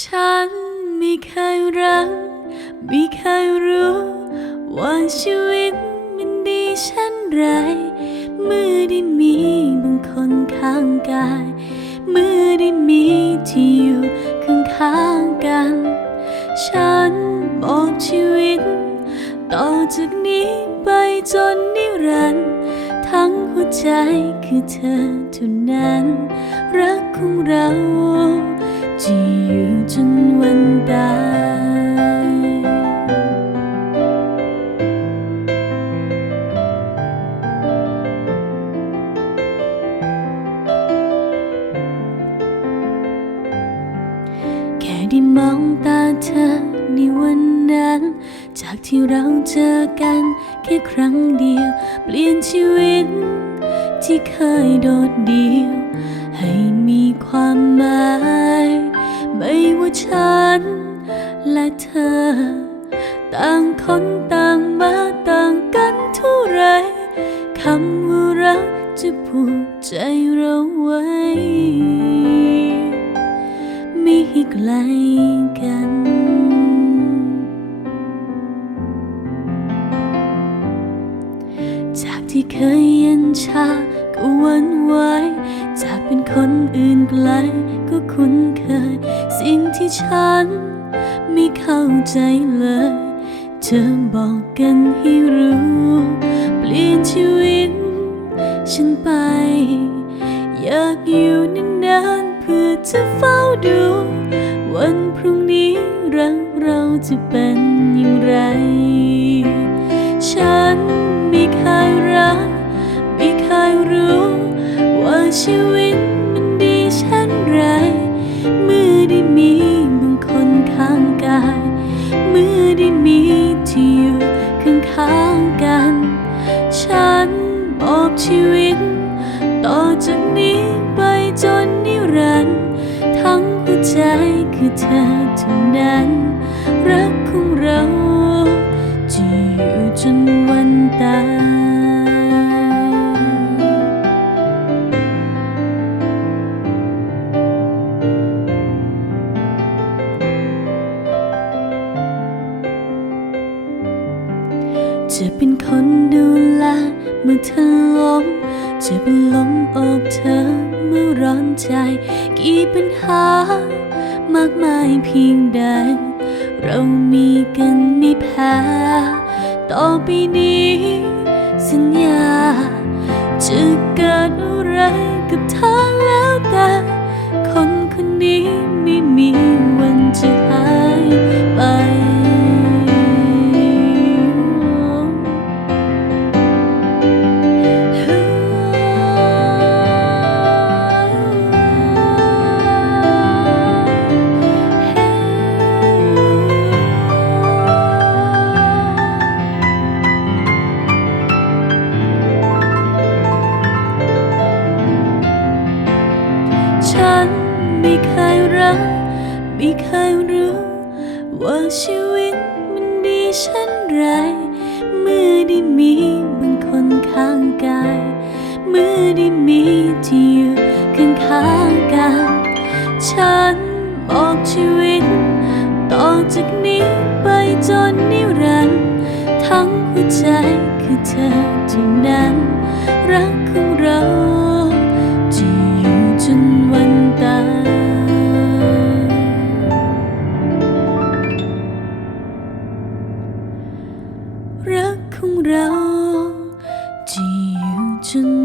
ฉันไม่เคยรัก ไม่เคยรู้ ว่าชีวิตมันดีเช่นไร เมื่อได้มีบางคนข้างกาย เมื่อได้มีที่อยู่ข้างข้างๆกัน ฉันบอกชีวิต ต่อจากนี้ไปจนนิรันดร์ทั้งหัวใจคือเธอเท่านั้น รักของเรา จะอยู่จนวันตายแค่ได้มองตาเธอในวันนั้น จากที่เราเจอกันแค่ครั้งเดียว เปลี่ยนชีวิตที่เคยโดดเดี่ยว ให้มีความหมาย ฉัน และเธอ ต่างคนต่างมาต่างกันเท่าไรคำว่ารักจะผูกใจเราไว้ ไม่ให้ไกลกันจากที่เคยเย็นชาก็หวันไหว จากเป็นคนอื่นไกลก็คุ้นเคย สิ่งที่ฉันไม่เข้าใจเลย เธอบอกกันให้รู้ เปลี่ยนชีวิต ฉันไป อยากอยู่นานๆเพื่อจะเฝ้าดู วันพรุ่งนี้รักเราจะเป็นอย่างไร ชีวิตมันดีเช่นไร เมื่อได้มีบางคนข้างกาย เมื่อได้มีที่อยู่ข้างๆกัน ฉันบอกชีวิต ต่อจากนี้ไปจนนิรันดร์ทั้งหัวใจคือเธอเท่านั้น รักของเราจะอยู่จนวันตาย จะเป็นคนดูแลเมื่อเธอล้มจะเป็นลมอบเธอเมื่อร้อนใจ กี่ปัญหามากมายเพียงใด เรามีกันไม่แพ้ต่อไปนี้ ไม่เคยรู้ ว่าชีวิตมันดีเช่นไร เมื่อได้มีบางคนข้างกาย เมื่อได้มีที่อยู่ข้างๆกัน ฉันบอกชีวิต ต่อจากนี้ไปจนนิรันดร์ทั้งหัวใจคือเธอเท่านั้น รักของเรา รักของเราจะอยู่จน